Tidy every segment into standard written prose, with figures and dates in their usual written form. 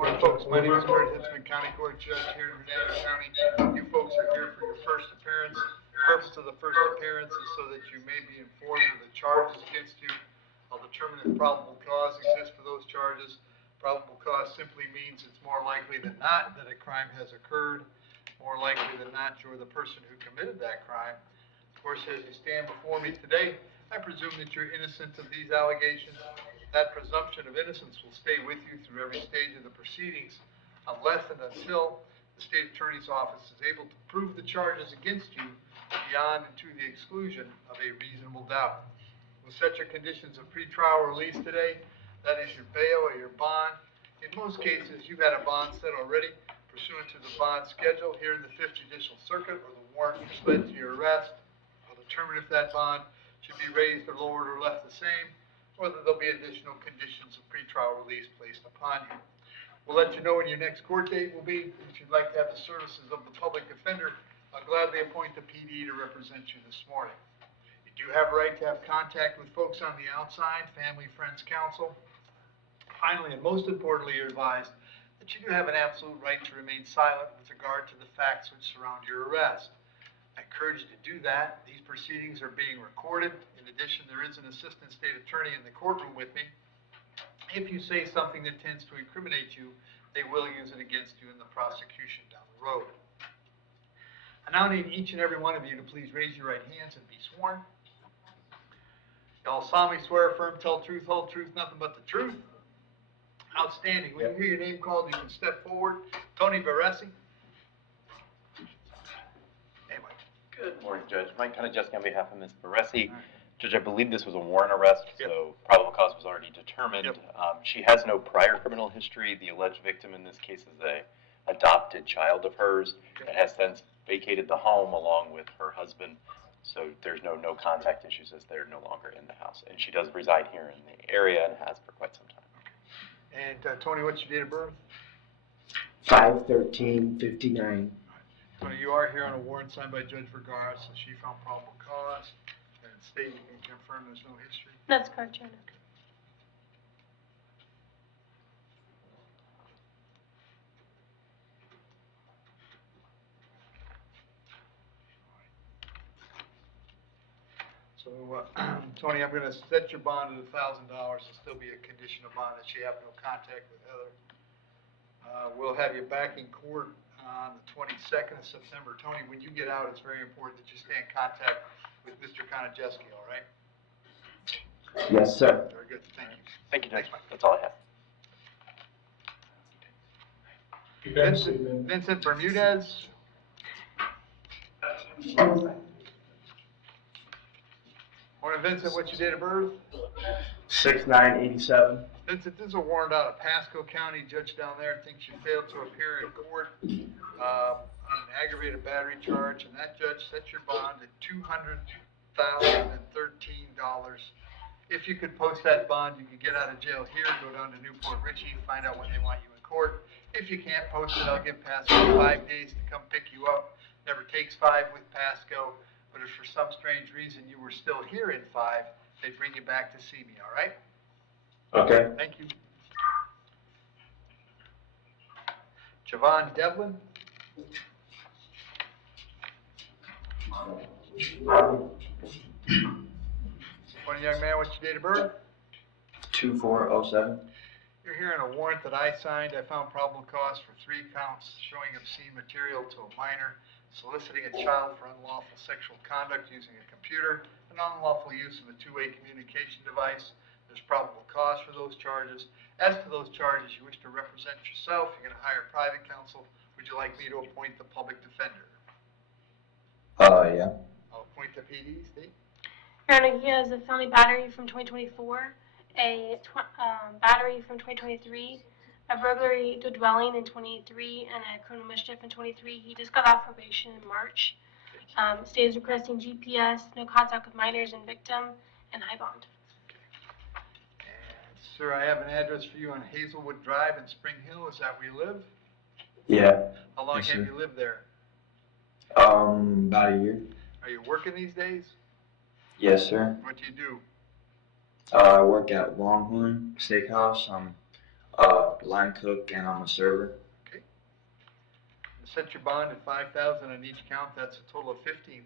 Morning, folks. My name is Hitzemann, County Court Judge here in Hernando County. You folks are here for your first appearance. The purpose of the first appearance is so that you may be informed of the charges against you. I'll determine if probable cause exists for those charges. Probable cause simply means it's more likely than not that a crime has occurred. More likely than not, you're the person who committed that crime. Of course, as you stand before me today, I presume that you're innocent of these allegations. That presumption of innocence will stay with you through every stage of the proceedings unless and until the state attorney's office is able to prove the charges against you beyond and to the exclusion of a reasonable doubt. We'll set your conditions of pretrial release today. That is your bail or your bond. In most cases, you've had a bond set already pursuant to the bond schedule here in the 5th Judicial Circuit, or the warrant which led to your arrest. We'll determine if that bond should be raised or lowered or left the same, whether there'll be additional conditions of pretrial release placed upon you. We'll let you know when your next court date will be. If you'd like to have the services of the public defender, I'll gladly appoint the PD to represent you this morning. You do have a right to have contact with folks on the outside, family, friends, counsel. Finally, and most importantly, you're advised that you do have an absolute right to remain silent with regard to the facts which surround your arrest. I encourage you to do that. These proceedings are being recorded. In addition, there is an assistant state attorney in the courtroom with me. If you say something that tends to incriminate you, they will use it against you in the prosecution down the road. I now need each and every one of you to please raise your right hands and be sworn. Y'all solemnly swear, affirm, tell truth, whole truth, nothing but the truth. Outstanding. When you hear your name called, you can step forward. Tony Baresi. Good morning, Judge. Mike Konajewski on behalf of Ms. Baresi. Right. Judge, I believe this was a warrant arrest, so probable cause was already determined. She has no prior criminal history. The alleged victim in this case is a adopted child of hers that has since vacated the home along with her husband. So there's no contact issues as they're no longer in the house. And she does reside here in the area and has for quite some time. And Tony, what's your date of birth? 5/13/59. Tony, you are here on a warrant signed by Judge Vergara, so she found probable cause. And state, you can confirm there's no history? That's correct, Your Honor. So, Tony, I'm going to set your bond at $1,000. It'll still be a condition of bond that you have no contact with Heather. We'll have you back in court on the 22nd of September. Tony, when you get out, it's very important that you stay in contact with Mr. Konajewski, all right? Yes, sir. Very good. Thank you. Thank you, Judge. That's all I have. Vincent Bermudez. Morning, Vincent. What's your date of birth? 6/9/87. Vincent, this is a warrant out of Pasco County. Judge down there thinks you failed to appear in court on an aggravated battery charge, and that judge set your bond at $200,013. If you could post that bond, you could get out of jail here, go down to Newport Richey, find out when they want you in court. If you can't post it, I'll give Pasco 5 days to come pick you up. Never takes 5 with Pasco, but if for some strange reason you were still here in 5, they'd bring you back to see me, all right? Okay. Thank you. Javon Devlin. Morning, young man. What's your date of birth? 24/07. You're here on a warrant that I signed. I found probable cause for 3 counts showing obscene material to a minor, soliciting a child for unlawful sexual conduct using a computer, and unlawful use of a two-way communication device. There's probable cause for those charges. As to those charges, you wish to represent yourself, you're going to hire private counsel. Would you like me to appoint the public defender? Yeah. I'll appoint the PD, Steve. Your Honor, he has a felony battery from 2024, a battery from 2023, a burglary to dwelling in 23, and a criminal mischief in 23. He just got off probation in March. State is requesting GPS, no contact with minors and victim, and high bond. And, sir, I have an address for you on Hazelwood Drive in Spring Hill. Is that where you live? Yeah. How long Yes, have sir. you lived there? About a year. Are you working these days? Yes, sir. What do you do? I work at Longhorn Steakhouse. I'm Line cook and I'm a server. Okay. Set your bond at $5,000 on each count, that's a total of $15,000.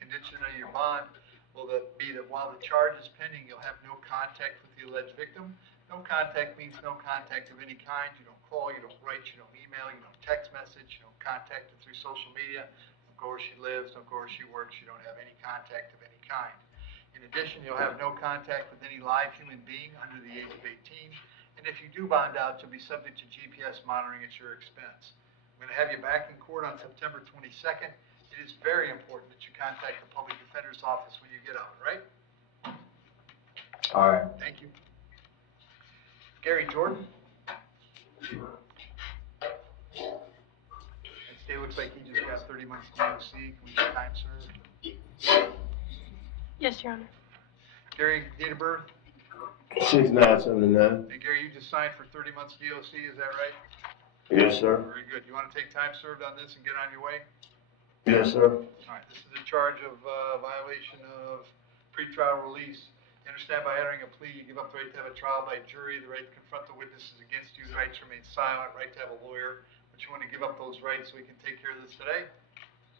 Condition of your bond will be that while the charge is pending, you'll have no contact with the alleged victim. No contact means no contact of any kind. You don't call, you don't write, you don't email, you don't text message, you don't contact her through social media. Don't go where she lives, don't go where she works, you don't have any contact of any kind. In addition, you'll have no contact with any live human being under the age of 18. And if you do bond out, you'll be subject to GPS monitoring at your expense. I'm going to have you back in court on September 22nd. It is very important that you contact the public defender's office when you get out, right? All right. Thank you. Gary Jordan. And Stay looks like he just got 30 months DOC. Can we get time served? Yes, Your Honor. Gary, date of birth? 6979. And Gary, you just signed for 30 months DOC, is that right? Yes, sir. Very good. You want to take time served on this and get on your way? Yes, sir. All right, this is a charge of violation of pretrial release. You understand by entering a plea, you give up the right to have a trial by jury, the right to confront the witnesses against you, the right to remain silent, right to have a lawyer. But you want to give up those rights so we can take care of this today?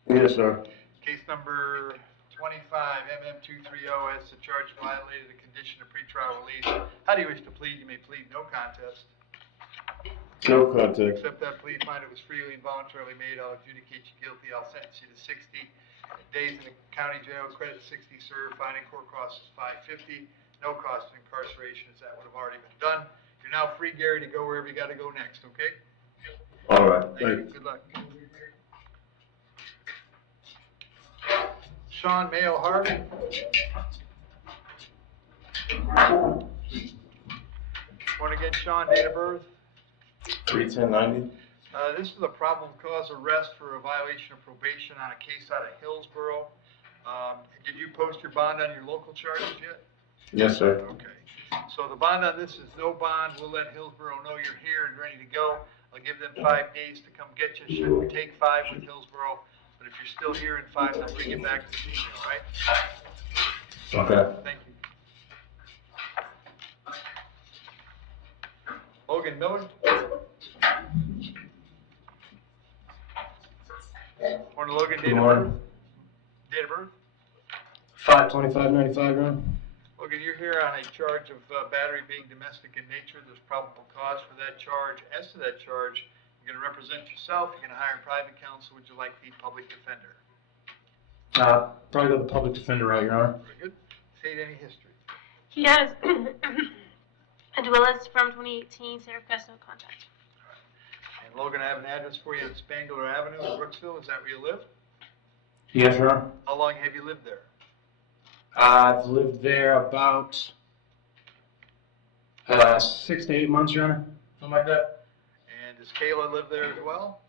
Yes, sir. Case number 25 MM230 as the charge violated a condition of pretrial release. How do you wish to plead? You may plead no contest. No contact. Accept that plea, find it was freely and voluntarily made, I'll adjudicate you guilty, I'll sentence you to 60 days in the county jail, credit 60 served, finding court costs is $550, no cost of incarceration, as that would have already been done. You're now free, Gary, to go wherever you got to go next, okay? All right. Thank you, good luck. Sean Mayo Harvey. Born again, Sean, date of birth? 31090. This is a probable cause arrest for a violation of probation on a case out of Hillsborough. Did you post your bond on your local charges yet? Yes, sir. Okay. So the bond on this is no bond. We'll let Hillsborough know you're here and ready to go. I'll give them 5 days to come get you. Shouldn't take 5 with Hillsborough, but if you're still here in 5, they'll bring you back to see me, all right? Okay. Thank you. Logan Miller. Morning, Logan. Date Good of birth? morning. Date of birth? 52595, Ron. Logan, you're here on a charge of battery being domestic in nature. There's probable cause for that charge. As to that charge, you're going to represent yourself. You're going to hire private counsel. Would you like the public defender? Probably go the public defender route, Your Honor. Very good. State any history. He has a duelist from 2018, Sarah Crest, no contact. And Logan, I have an address for you at Spangler Avenue in Brooksville. Is that where you live? Yes, Your Honor. How long have you lived there? I've lived there about 6 to 8 months, Your Honor. Something like that. And does Kayla live there as well?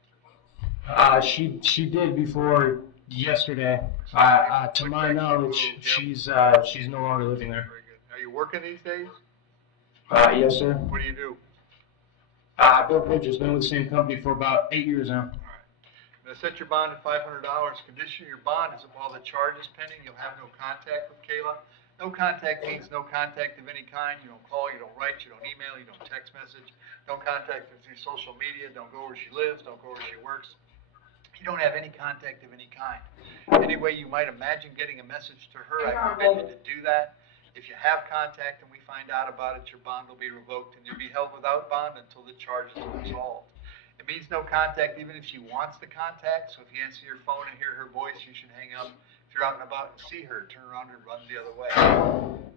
She did before yesterday. To my knowledge, she's no longer living there. Very good. Are you working these days? Yes, sir. What do you do? Bill Bridges, been with the same company for about 8 years now. I'm going to set your bond at $500. Condition of your bond is that while the charge is pending, you'll have no contact with Kayla. No contact means no contact of any kind. You don't call, you don't write, you don't email, you don't text message. Don't contact her through social media. Don't go where she lives. Don't go where she works. You don't have any contact of any kind. Any way you might imagine getting a message to her, I forbid you to do that. If you have contact and we find out about it, your bond will be revoked and you'll be held without bond until the charge is resolved. It means no contact even if she wants the contact, so if you answer your phone and hear her voice, you should hang up. If you're out and about and see her, turn around and run the other way.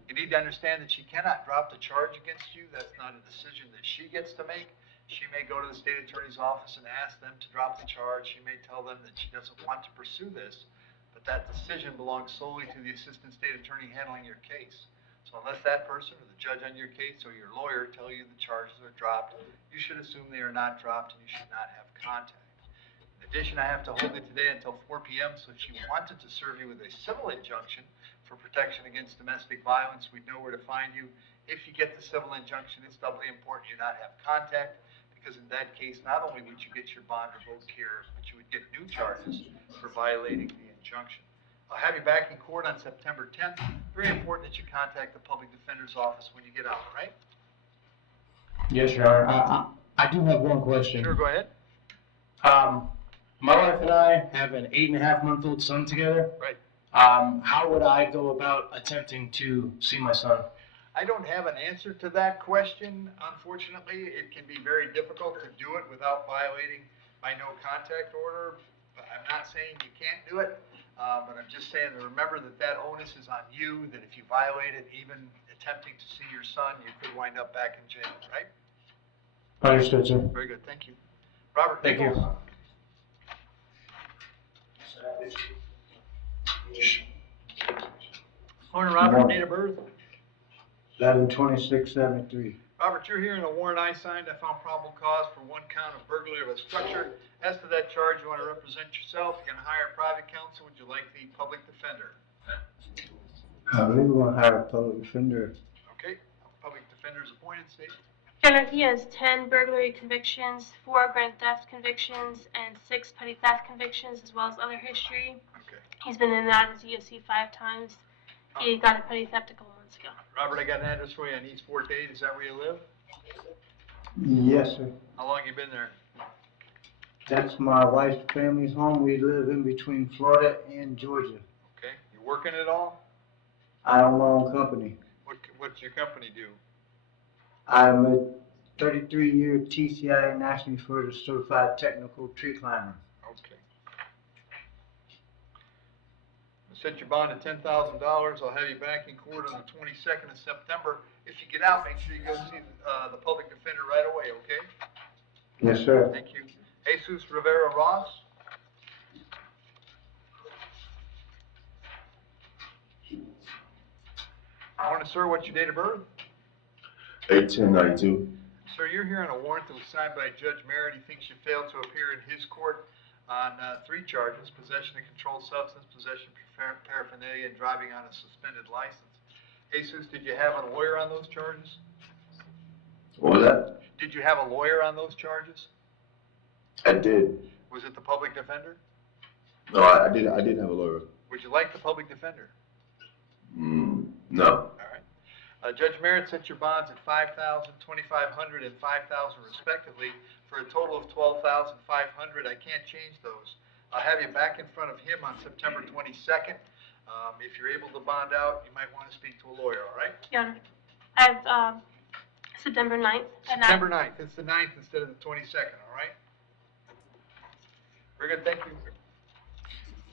You need to understand that she cannot drop the charge against you. That's not a decision that she gets to make. She may go to the state attorney's office and ask them to drop the charge. She may tell them that she doesn't want to pursue this, but that decision belongs solely to the assistant state attorney handling your case. So unless that person or the judge on your case or your lawyer tell you the charges are dropped, you should assume they are not dropped and you should not have contact. In addition, I have to hold it today until 4 p.m. So if you wanted to serve you with a civil injunction for protection against domestic violence, we'd know where to find you. If you get the civil injunction, it's doubly important you not have contact, because in that case, not only would you get your bond revoked here, but you would get new charges for violating the injunction. I'll have you back in court on September 10th. Very important that you contact the public defender's office when you get out, all right? Yes, Your Honor. I do have one question. Sure, go ahead. My wife and I have an 8.5-month-old son together. Right. How would I go about attempting to see my son? I don't have an answer to that question, unfortunately. It can be very difficult to do it without violating my no contact order. But I'm not saying you can't do it, but I'm just saying to remember that that onus is on you, that if you violate it, even attempting to see your son, you could wind up back in jail, right? Understood, sir. Very good, thank you. Robert Thank you. Nichols. Morning, Robert, date of birth? 11/26/73. Robert, you're here in a warrant I signed. I found probable cause for one count of burglary of a structure. As to that charge, you want to represent yourself. You're going to hire a private counsel. Would you like the public defender? I believe we're gonna hire a public defender. Okay, public defender is appointed, state. Your Honor, he has 10 burglary convictions, 4 grand theft convictions, and 6 petty theft convictions, as well as other history. Okay. He's been in and out of the DOC 5 times. He got a petty theft a couple months ago. Robert, I got an address for you on East Fort Dade. Is that where you live? Yes, sir. How long you been there? That's my wife's family's home. We live in between Florida and Georgia. Okay. You working at all? I own my own company. What's your company do? I'm a 33-year TCI nationally certified technical tree climber. Okay. Set your bond at $10,000. I'll have you back in court on the 22nd of September. If you get out, make sure you go see the public defender right away, okay? Yes, sir. Thank you. Jesus Rivera Ross. Morning, sir. What's your date of birth? 1892. Sir, you're here on a warrant that was signed by Judge Merritt. He thinks you failed to appear in his court on 3 charges: possession of controlled substance, possession of paraphernalia, and driving on a suspended license. Jesus, did you have a lawyer on those charges? What was that? Did you have a lawyer on those charges? I did. Was it the public defender? No, I did have a lawyer. Would you like the public defender? No. All right. Judge Merritt set your bonds at $5,000, $2,500, and $5,000 respectively, for a total of $12,500. I can't change those. I'll have you back in front of him on September 22nd. If you're able to bond out, you might want to speak to a lawyer, all right? Your Honor, I have September 9th at 9. September 9th. It's the 9th instead of the 22nd, all right? Very good, thank you.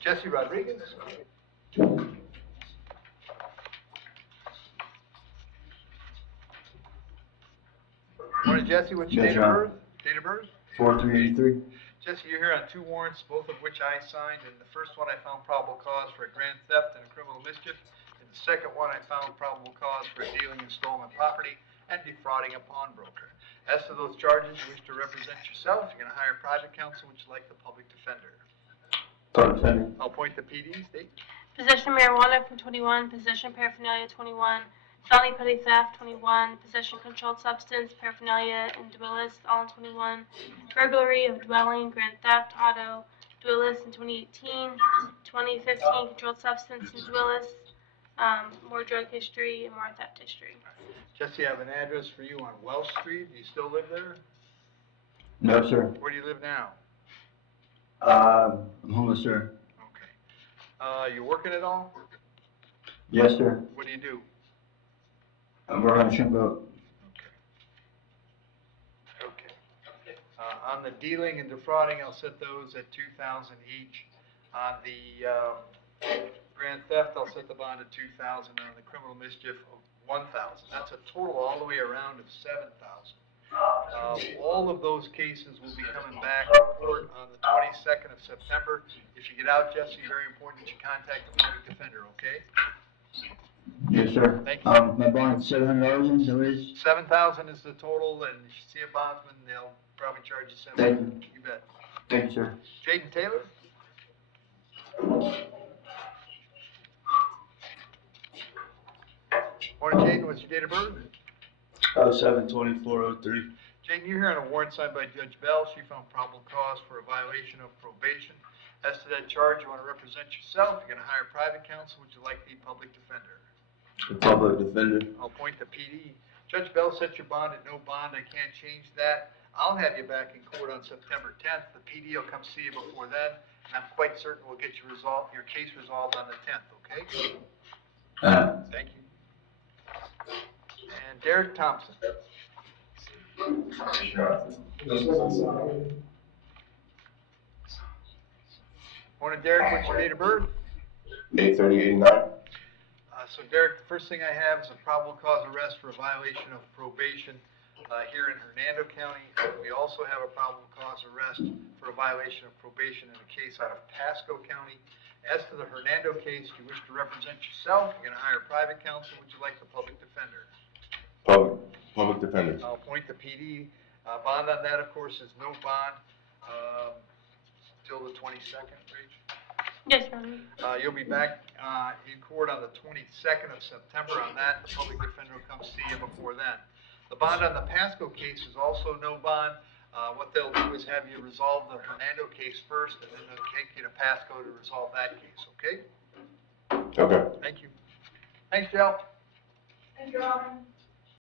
Jesse Rodriguez. Morning, Jesse. What's your Yes, date of Your birth? Date of birth? 4383. Jesse, you're here on 2 warrants, both of which I signed. In the first one, I found probable cause for a grand theft and a criminal mischief. In the second one, I found probable cause for dealing in stolen property and defrauding a pawnbroker. As to those charges, you wish to represent yourself. You're going to hire private counsel. Would you like the public defender? Public defender. I'll appoint the PD. State. Possession of marijuana from 21, possession of paraphernalia 21, felony petty theft 21, possession of controlled substance, paraphernalia, and duelist all in 21, burglary of dwelling, grand theft, auto, duelist in 2018, 2015 controlled substance and duelist, more drug history and more theft history. Jesse, I have an address for you on Welsh Street. Do you still live there? No, sir. Where do you live now? I'm homeless, sir. Okay. You working at all? Yes, sir. What do you do? I'm working on a shrimp boat. Okay. On the dealing and defrauding, I'll set those at $2,000 each. On the grand theft, I'll set the bond at $2,000. On the criminal mischief, of $1,000. That's a total all the way around of $7,000. All of those cases will be coming back to court on the 22nd of September. If you get out, Jesse, very important that you contact the public defender, okay? Yes, sir. Thank you. My bond's $700, so is. $7,000 is the total, and if you see a bondsman, they'll probably charge you $7,000. Thank you. You bet. Thank you, sir. Jaden Taylor? Morning, Jaden. What's your date of birth? 7/24/03. Jaden, you're here on a warrant signed by Judge Bell. She found probable cause for a violation of probation. As to that charge, you want to represent yourself. You're going to hire private counsel. Would you like the public defender? The public defender. I'll appoint the PD. Judge Bell set your bond at no bond, I can't change that. I'll have you back in court on September 10th, the PD will come see you before then, and I'm quite certain we'll get your case resolved on the 10th, okay? Thank you. And Derek Thompson. Morning, Derek, what's your date of birth? 8/30/89. So Derek, the first thing I have is a probable cause arrest for a violation of probation here in Hernando County. We also have a probable cause arrest for a violation of probation in a case out of Pasco County. As to the Hernando case, do you wish to represent yourself? You're going to hire private counsel. Would you like the public defender? Public defender. I'll appoint the PD. Bond on that, of course, is no bond till the 22nd, Rach. Yes, Your Honor. You'll be back in court on the 22nd of September on that. The public defender will come see you before then. The bond on the Pasco case is also no bond. What they'll do is have you resolve the Hernando case first, and then they'll take you to Pasco to resolve that case, okay? Okay. Thank you. Thanks, Joe. Thank you, Your Honor.